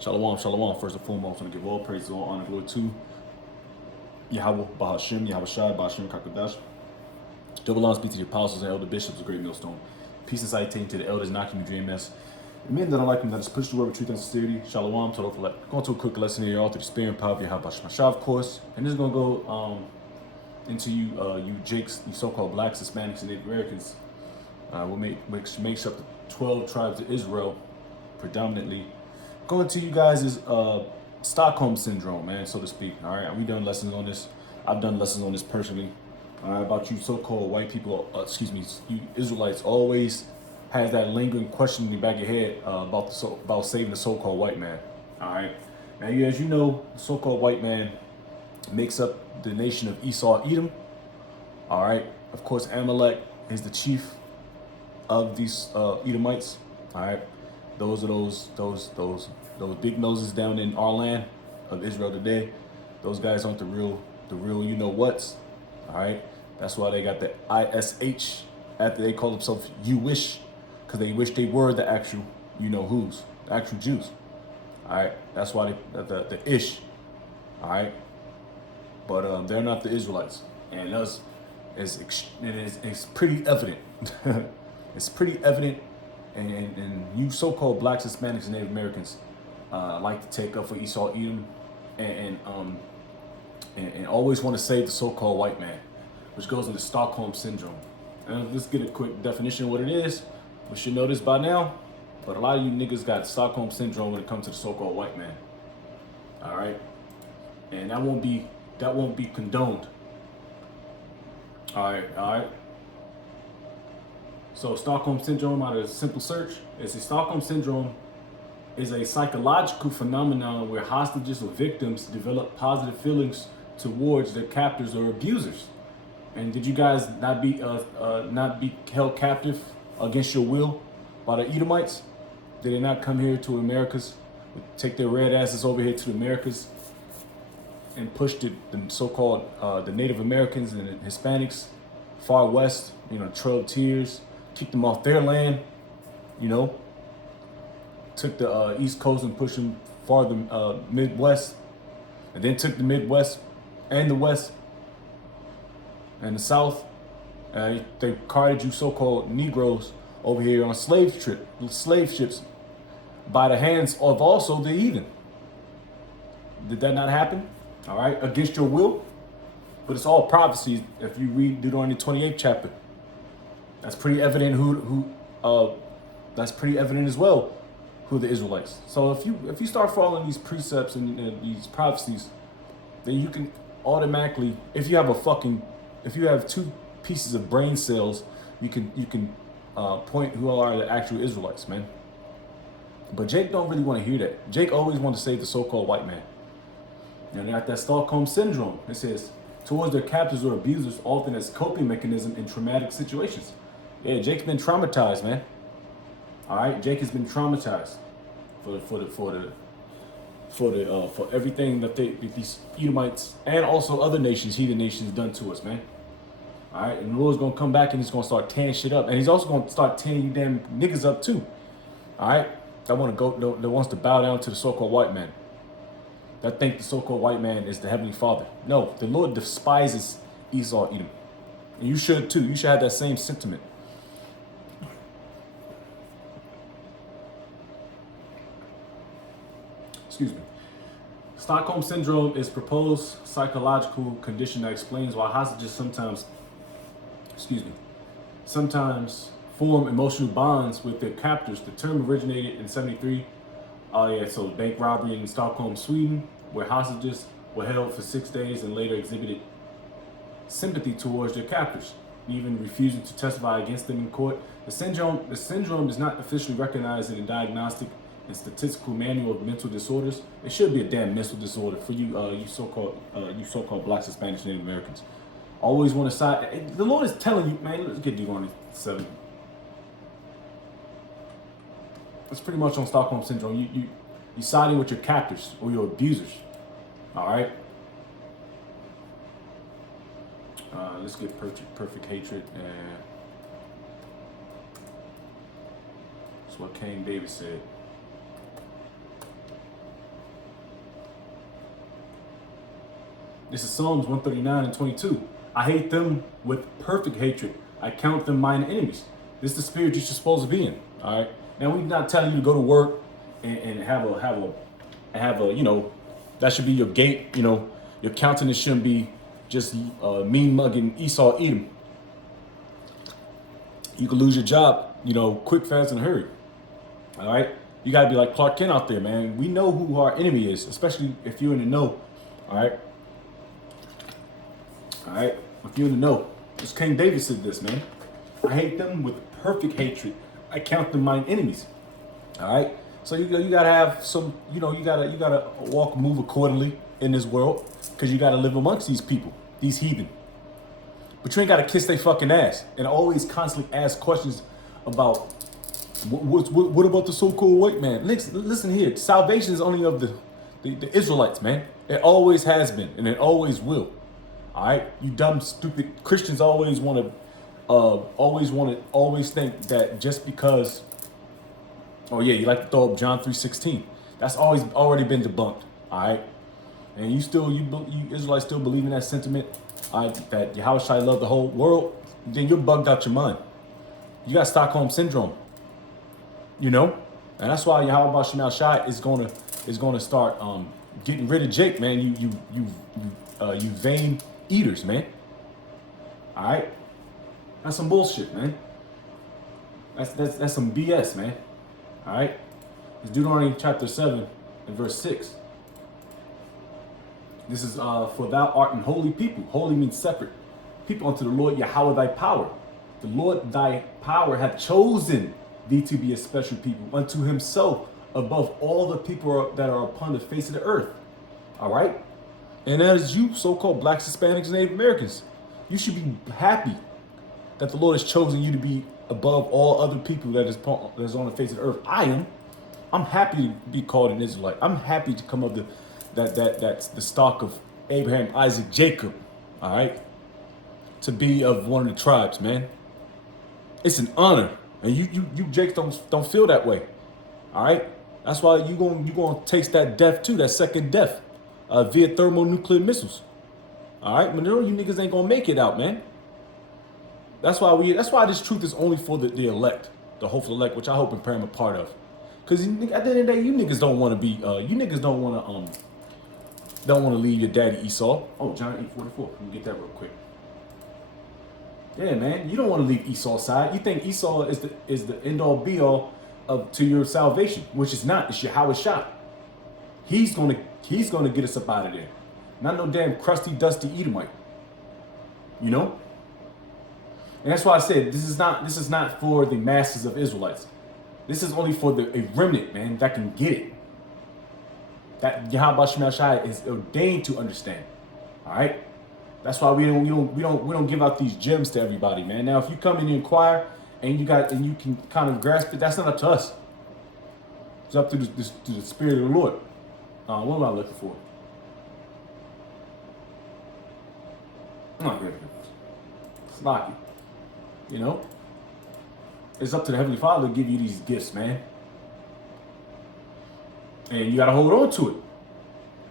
Shalom, shalom. First and foremost, I want to give all praise, all honor, glory to Yahweh, Bahashim, Yahweh Shai, Bahashim, Kakadash. Double honors be to the apostles and elder bishops of Great Millstone. Peace and salutation to the elders, knocking the dreamers. The men that are like them, that is pushed the word of truth and sincerity. Shalom, total for going to a quick lesson here, all through the spirit and power of Yahweh Shai, of course. And this is going to go into you Jakes, you so-called blacks, Hispanics, and Native Americans. Which makes up the 12 tribes of Israel, predominantly. Going to you guys is Stockholm syndrome, man, so to speak. All right, we done lessons on this. I've done lessons on this personally. All right, about you so-called white people, you Israelites always has that lingering question in the back of your head about saving the so-called white man. All right, now as you know, the so-called white man makes up the nation of Esau, Edom. All right, of course, Amalek is the chief of these Edomites. All right, those are those big noses down in our land of Israel today. Those guys aren't the real you know what's. All right, that's why they got the ISH after they call themselves you wish, because they wish they were the actual you know who's, the actual Jews. All right, that's why the ish. All right, but they're not the Israelites, and us it's pretty evident. It's pretty evident, and you so-called blacks, Hispanics, and Native Americans like to take up for Esau, Edom, and always want to save the so-called white man, which goes into Stockholm syndrome. And let's get a quick definition of what it is. We should know this by now, but a lot of you niggas got Stockholm syndrome when it comes to the so-called white man. All right, and that won't be condoned. All right. So Stockholm syndrome, out of a simple search, is a Stockholm syndrome is a psychological phenomenon where hostages or victims develop positive feelings towards their captors or abusers. And did you guys not be held captive against your will by the Edomites? Did they not come here to Americas, take their red asses over here to the Americas, and push the so-called the Native Americans and the Hispanics far west, Trail of Tears, keep them off their land, took the East Coast and pushed them farther Midwest, and then took the Midwest and the West and the South. They carted you so-called Negroes over here on slave ships by the hands of also the heathen. Did that not happen? All right, against your will? But it's all prophecies. If you read Deuteronomy 28th chapter, that's pretty evident that's pretty evident as well who the Israelites. So if you start following these precepts and these prophecies, then you can automatically, if you have two pieces of brain cells, you can point who are the actual Israelites, man. But Jake don't really want to hear that. Jake always want to save the so-called white man. And they got that Stockholm syndrome. It says, towards their captors or abusers, often as coping mechanism in traumatic situations. Yeah, Jake's been traumatized, man. All right, Jake has been traumatized for everything that these Edomites and also other nations, heathen nations, done to us, man. All right, and the Lord's gonna come back and he's gonna start tearing shit up, and he's also gonna start tearing you damn niggas up too. All right, that wants to bow down to the so-called white man. That think the so-called white man is the heavenly father. No, the Lord despises Esau, Edom, and you should too. You should have that same sentiment. Excuse me. Stockholm syndrome is a proposed psychological condition that explains why hostages sometimes form emotional bonds with their captors. The term originated in 73. So bank robbery in Stockholm, Sweden, where hostages were held for 6 days and later exhibited sympathy towards their captors, even refusing to testify against them in court. The syndrome is not officially recognized in the Diagnostic and Statistical Manual of Mental Disorders. It should be a damn mental disorder for you, you so-called blacks, Hispanics, Native Americans. Always want to side. The Lord is telling you, man. Let's get Deuteronomy 7. That's pretty much on Stockholm syndrome. You siding with your captors or your abusers. All right. Let's get perfect hatred, and that's what King David said. This is Psalms 139 and 22. I hate them with perfect hatred. I count them mine enemies. This is the spirit you're supposed to be in. All right. Now we're not telling you to go to work and have a that should be your gate. Your countenance shouldn't be just mean mugging Esau Edom. You could lose your job, quick, fast, and hurry. All right. You got to be like Clark Kent out there, man. We know who our enemy is, especially if you're in the know. All right. All right. If you're in the know. It's King David said this, man. I hate them with perfect hatred. I count them mine enemies. All right. So you gotta have some, you gotta walk, move accordingly in this world, because you gotta live amongst these people, these heathen. But you ain't gotta kiss their fucking ass and always constantly ask questions about what about the so-called white man. Listen here. Salvation is only of the Israelites, man. It always has been, and it always will. All right. You dumb, stupid Christians always think that just because. Oh yeah, you like to throw up John 3:16. That's already been debunked. All right, and you Israelites still believe in that sentiment, that Yahushua loved the whole world. Then you're bugged out your mind. You got Stockholm syndrome. And that's why Yahweh Shemal Shai is gonna start getting rid of Jake, man. You vain eaters, man. All right, that's some bullshit, man. That's some BS, man. All right, it's Deuteronomy chapter 7 and verse 6. This is for thou art an holy people. Holy means separate. People unto the Lord Yahweh thy power. The Lord thy power hath chosen thee to be a special people unto himself above all the people that are upon the face of the earth. All right, and as you so-called blacks, Hispanics, and Native Americans, you should be happy that the Lord has chosen you to be above all other people that is on the face of the earth. I'm happy to be called an Israelite. I'm happy to come of that's the stock of Abraham, Isaac, Jacob. All right, to be of one of the tribes, man. It's an honor, and you Jakes don't feel that way. All right, that's why you gonna taste that death too, that second death, via thermonuclear missiles. All right, but you niggas ain't gonna make it out, man. That's why this truth is only for the elect, the hopeful elect, which I hope and pray I'm a part of. Because at the end of the day, you niggas don't want to be, don't want to leave your daddy Esau. Oh, John 8:44. Let me get that real quick. Yeah, man, you don't want to leave Esau's side. You think Esau is the end all be all to your salvation, which is not. It's Yahweh Shai. He's gonna get us up out of there. Not no damn crusty, dusty Edomite. And that's why I said this is not for the masses of Israelites. This is only for a remnant, man, that can get it. That Yahweh Shemal Shai is ordained to understand. All right. That's why we don't give out these gems to everybody, man. Now, if you come in and inquire and you can kind of grasp it, that's not up to us. It's up to the Spirit of the Lord. What am I looking for? Oh, here. Sloppy. It's up to the Heavenly Father to give you these gifts, man. And you got to hold on to it.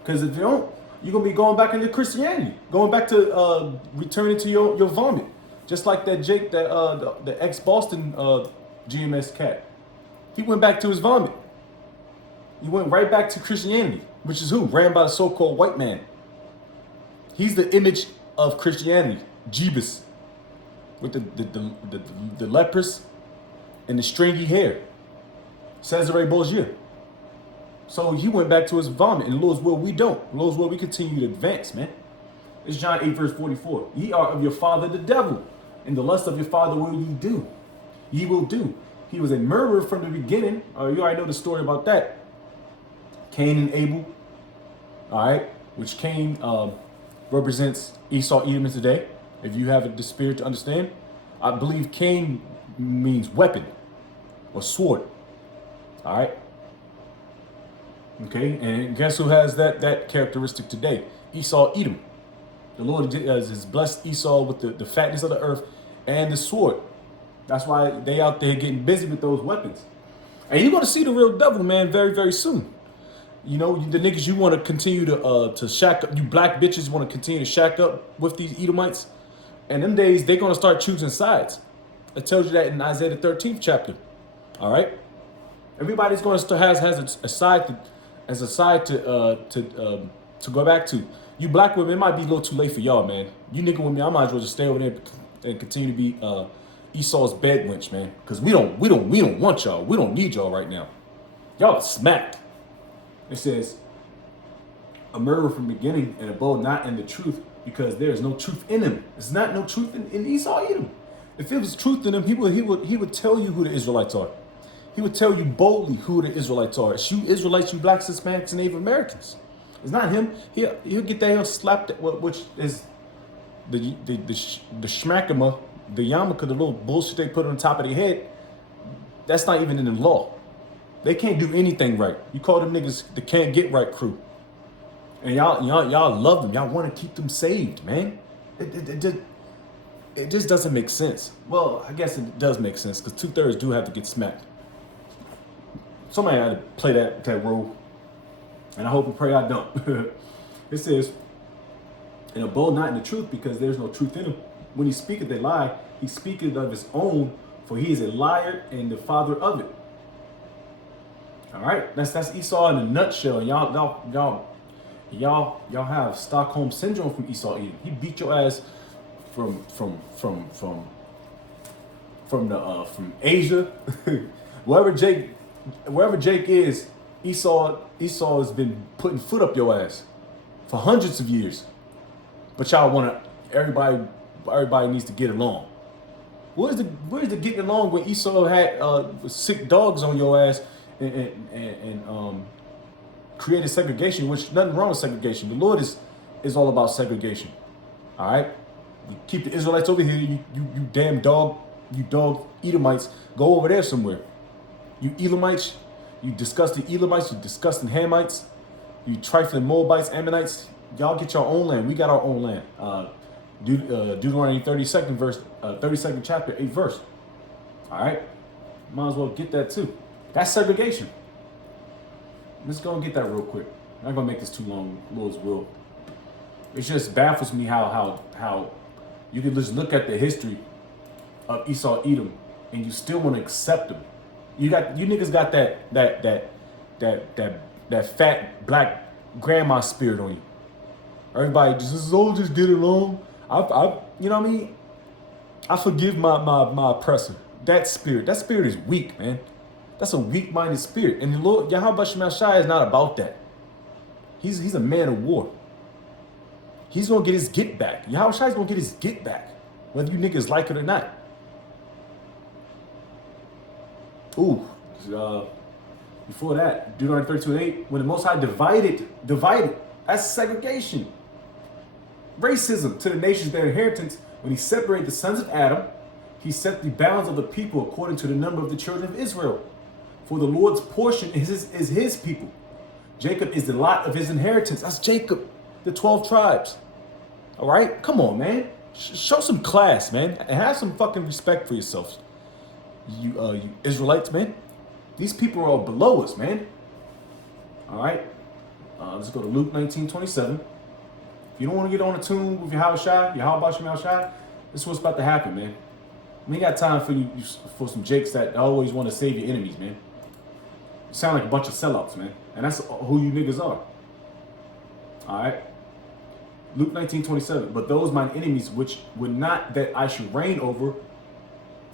Because if you don't, you're going to be going back into Christianity. Going back to returning to your vomit. Just like that Jake, the ex-Boston GMS cat. He went back to his vomit. He went right back to Christianity. Which is who? Ran by the so-called white man. He's the image of Christianity. Jeebus. With the lepers and the stringy hair. Cesare Borgia. So he went back to his vomit. And Lord's will, we don't. Lord's will, we continue to advance, man. It's John 8, verse 44. Ye are of your father the devil, and the lust of your father will ye do. Ye will do. He was a murderer from the beginning. You already know the story about that. Cain and Abel. All right. Which Cain represents Esau Edom today. If you have the spirit to understand. I believe Cain means weapon or sword. All right. Okay, and guess who has that characteristic today? Esau Edom. The Lord has blessed Esau with the fatness of the earth and the sword. That's why they out there getting busy with those weapons. And you're going to see the real devil, man, very, very soon. You know, the niggas you want to continue to shack up. You black bitches want to continue to shack up with these Edomites. And them days, they're going to start choosing sides. It tells you that in Isaiah the 13th chapter. All right? Everybody's going to has a side to go back to. You black women, it might be a little too late for y'all, man. You nigga with me, I might as well just stay over there and continue to be Esau's bed wench, man. Because we don't want y'all. We don't need y'all right now. Y'all are smacked. It says, a murderer from the beginning and abode not in the truth, because there is no truth in him. There's not no truth in Esau Edom. If it was truth in him, he would tell you who the Israelites are. He would tell you boldly who the Israelites are. It's you Israelites, you blacks, Hispanics, and Native Americans. It's not him. He'll get that, he'll slap that, which is the schmackama, the yarmulke, the little bullshit they put on the top of their head. That's not even in the law. They can't do anything right. You call them niggas the can't get right crew. And y'all love them. Y'all want to keep them saved, man. It just doesn't make sense. Well, I guess it does make sense, because 2/3 do have to get smacked. Somebody had to play that role. And I hope and pray I don't. It says, and abode not in the truth, because there's no truth in him. When he speaketh a lie, he speaketh of his own, for he is a liar and the father of it. All right, that's Esau in a nutshell. Y'all have Stockholm syndrome from Esau Edom. He beat your ass from Asia, wherever Jake is. Esau has been putting foot up your ass for hundreds of years. But y'all want to, everybody needs to get along. Where's the getting along when Esau had sick dogs on your ass and created segregation, which nothing wrong with segregation. The Lord is all about segregation. All right? You keep the Israelites over here, you damn dog Edomites, go over there somewhere. You Elamites, you disgusting Elamites, you disgusting Hamites, you trifling Moabites, Ammonites, y'all get your own land. We got our own land. Deuteronomy 32nd chapter, 8th verse. All right? Might as well get that too. That's segregation. Let's go and get that real quick. I'm not gonna make this too long, Lord's will. It just baffles me how you can just look at the history of Esau Edom and you still want to accept them. You niggas got that fat black grandma spirit on you. Everybody just get along. You know what I mean? I forgive my oppressor. That spirit is weak, man. That's a weak-minded spirit. And the Lord, Yahweh Shemel Shai, is not about that. He's a man of war. He's going to get his get back. Yahweh Shai is going to get his get back, whether you niggas like it or not. Ooh, before that, Deuteronomy 32:8, when the Most High divided, that's segregation. Racism to the nations, their inheritance. When he separated the sons of Adam, he set the bounds of the people according to the number of the children of Israel. For the Lord's portion is his people. Jacob is the lot of his inheritance. That's Jacob, the 12 tribes. All right? Come on, man. Show some class, man. And have some fucking respect for yourselves. You Israelites, man. These people are below us, man. All right? Let's go to Luke 19:27. If you don't want to get on a tune with Yahweh Shemel Shai, this is what's about to happen, man. We ain't got time for some jakes that always want to save your enemies, man. You sound like a bunch of sellouts, man. And that's who you niggas are. All right? Luke 19:27. But those mine enemies which would not that I should reign over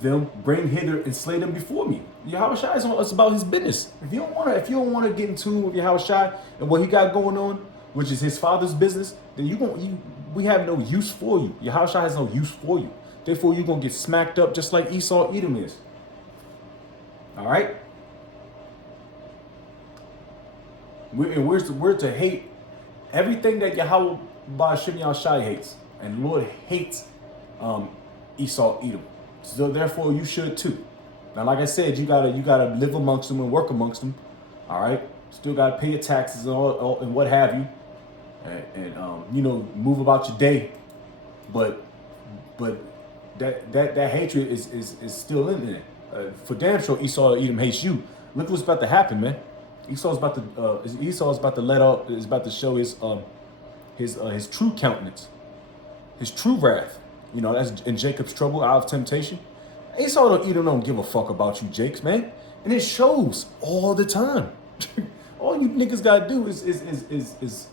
them, bring hither and slay them before me. Yahweh Shai is about his business. If you don't want to get in tune with Yahweh Shai and what he got going on, which is his father's business, then we have no use for you. Yahweh Shai has no use for you. Therefore, you're going to get smacked up just like Esau Edom is. All right? We're to hate everything that Yahweh Ba'ashem Yahushai hates. And the Lord hates Esau Edom. So therefore, you should too. Now, like I said, you gotta live amongst them and work amongst them. All right? Still gotta pay your taxes and all and what have you. And move about your day. But that hatred is still in there. For damn sure, Esau Edom hates you. Look what's about to happen, man. Esau's about to let out. Is about to show his true countenance, his true wrath. You know, that's in Jacob's trouble, out of temptation. Esau don't give a fuck about you, Jakes, man, and it shows all the time. All you niggas gotta do is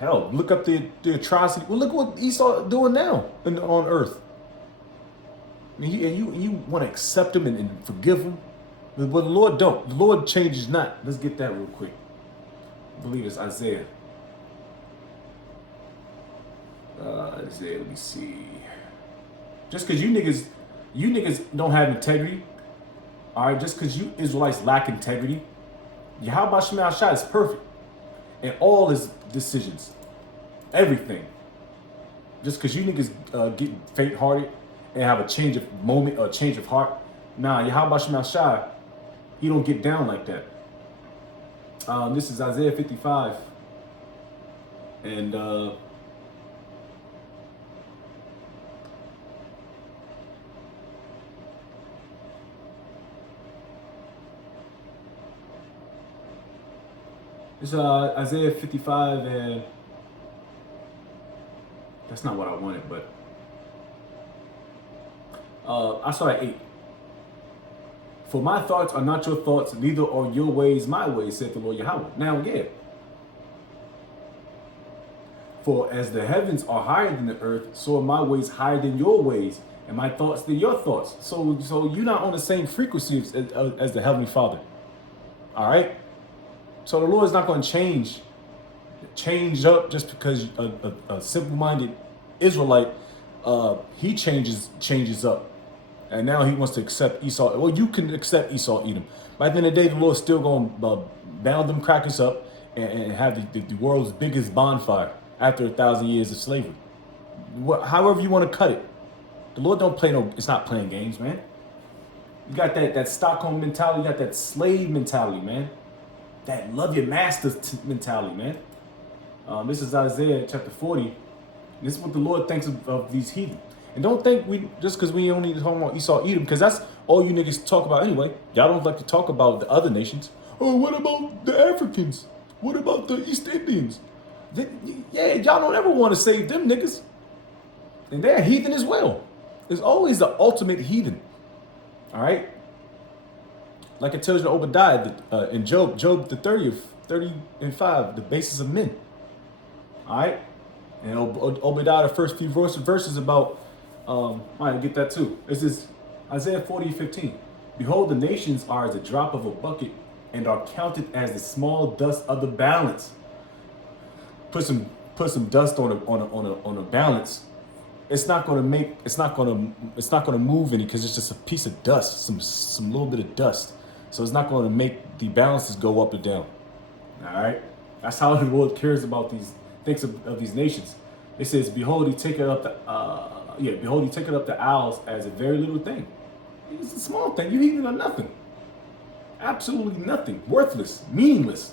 hell, look up the atrocity. Well, look what Esau doing now on earth. I mean, you want to accept him and forgive him, but the Lord don't. The Lord changes not. Let's get that real quick. I believe it's Isaiah. Isaiah, let me see. Just because you niggas don't have integrity, all right, just because you Israelites lack integrity, Yahweh Shema Shai is perfect in all his decisions, everything. Just because you niggas get faint-hearted and have a change of moment or change of heart, nah, Yahweh Shema Shai, he don't get down like that. This is Isaiah 55, and it's Isaiah 55, and that's not what I wanted, but I start at 8. For my thoughts are not your thoughts, neither are your ways my ways, said the Lord Yahweh. Now, yeah. For as the heavens are higher than the earth, so are my ways higher than your ways, and my thoughts than your thoughts. So you're not on the same frequency as the Heavenly Father. All right? So the Lord is not going to change up just because a simple-minded Israelite, he changes up. And now he wants to accept Esau. Well, you can accept Esau, Edom. But at the end of the day, the Lord's still going to bound them crackers up and have the world's biggest bonfire after 1,000 years of slavery. However you want to cut it. The Lord don't play it's not playing games, man. You got that Stockholm mentality, you got that slave mentality, man. That love your master mentality, man. This is Isaiah chapter 40. This is what the Lord thinks of these heathen. And don't think just because we only talk about Esau, Edom, because that's all you niggas talk about anyway. Y'all don't like to talk about the other nations. Oh, what about the Africans? What about the East Indians? Yeah, y'all don't ever want to save them niggas. And they're heathen as well. There's always the ultimate heathen. All right? Like it tells you in Obadiah in Job the 30 and 5, the basis of men. All right? And Obadiah, the first few verses about, I get that too. This is Isaiah 40:15. Behold, the nations are as a drop of a bucket and are counted as the small dust of the balance. Put some dust on a balance. It's not gonna move any because it's just a piece of dust, some little bit of dust. So it's not going to make the balances go up or down. All right, that's how the Lord cares about thinks of these nations. It says, "Behold, he taketh up the isles as a very little thing." It's a small thing. You heathen are nothing, absolutely nothing, worthless, meaningless.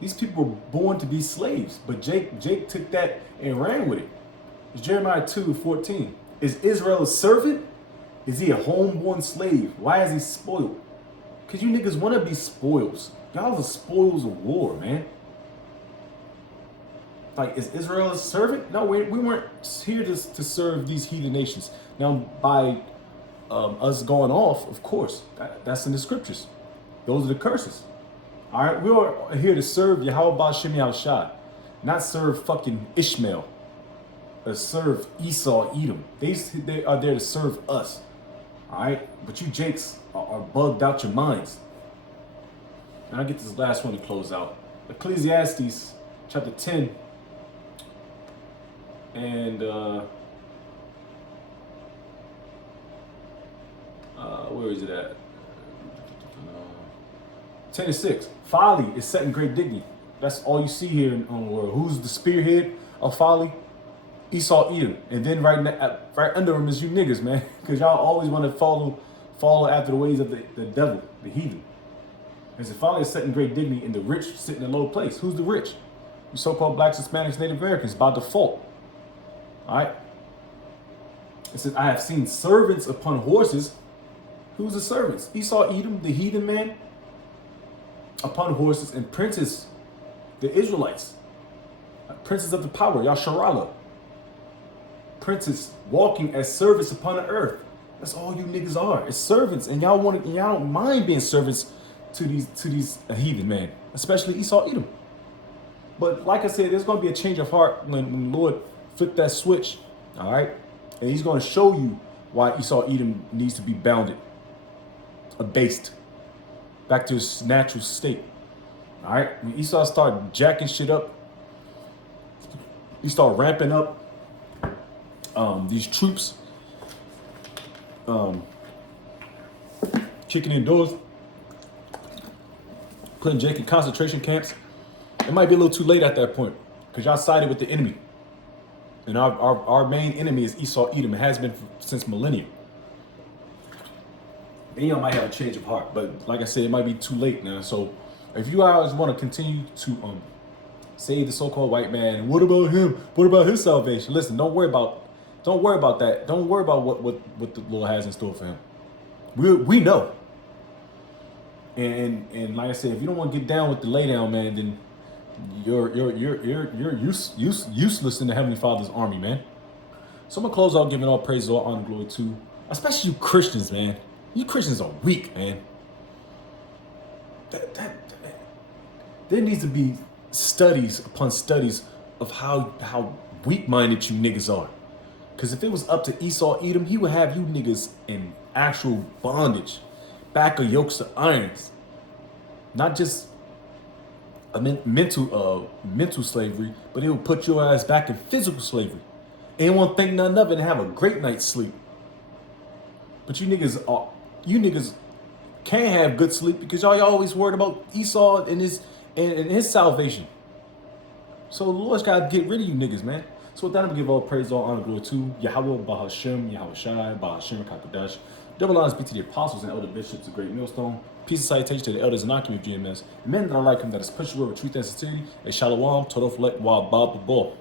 These people were born to be slaves, but Jake took that and ran with it. It's Jeremiah 2:14. Is Israel a servant? Is he a homeborn slave? Why is he spoiled? Because you niggas want to be spoils. Y'all the spoils of war, man. Like, is Israel a servant? No, we weren't here to serve these heathen nations. Now, by us going off, of course, that's in the scriptures. Those are the curses. All right, we are here to serve Yahweh Ba'Shem Yahushua, not serve fucking Ishmael, or serve Esau, Edom. They are there to serve us. All right, but you Jakes are bugged out your minds. And I'll get this last one to close out. Ecclesiastes chapter 10 and where is it at? 10:6. Folly is set in great dignity. That's all you see here on the world. Who's the spearhead of folly? Esau, Edom, and then right under him is you niggas, man, because y'all always want to follow after the ways of the devil, the heathen. And so folly is set in great dignity, and the rich sit in a low place. Who's the rich? The so-called blacks, Hispanics, Native Americans, by default. All right. It says, I have seen servants upon horses. Who's the servants? Esau, Edom, the heathen man. upon horses, and princes, the Israelites, princes of the power, Yasharala, princes walking as servants upon the earth. That's all you niggas are. It's servants, and y'all don't mind being servants to these heathen, man, especially Esau, Edom. But like I said, there's going to be a change of heart when the Lord flip that switch, all right? And he's going to show you why Esau, Edom needs to be bounded, abased, back to his natural state, all right? When Esau started jacking shit up, he started ramping up these troops, kicking in doors, putting Jake in concentration camps. It might be a little too late at that point because y'all sided with the enemy. And our main enemy is Esau, Edom. It has been since millennia. Then y'all might have a change of heart. But like I said, it might be too late now. So if you guys want to continue to save the so-called white man, and what about him? What about his salvation? Listen, don't worry about that. Don't worry about what the Lord has in store for him. We know. And like I said, if you don't want to get down with the lay down, man, then you're useless in the Heavenly Father's army, man. So I'm gonna close out giving all praise, all honor, glory to, especially you Christians, man. You Christians are weak, man. There needs to be studies upon studies of how weak-minded you niggas are. Because if it was up to Esau, Edom, he would have you niggas in actual bondage, back of yokes of irons, not just a mental slavery, but it will put your ass back in physical slavery. And you won't think nothing of it and have a great night's sleep. But you niggas can't have good sleep because y'all always worried about Esau and his salvation. So the Lord's got to get rid of you niggas, man. So with that, I'm going to give all praise, all honor, glory to Yahweh, Bahashem, Yahweh Shai, Bahashem, Kakadash. Double honors be to the apostles and elder bishops, the great millstone. Peace and salutation to the elders and occupant GMS. Men that are like him, that is pushed with truth and sincerity. A shalom, total fleck, wild bob, the ball.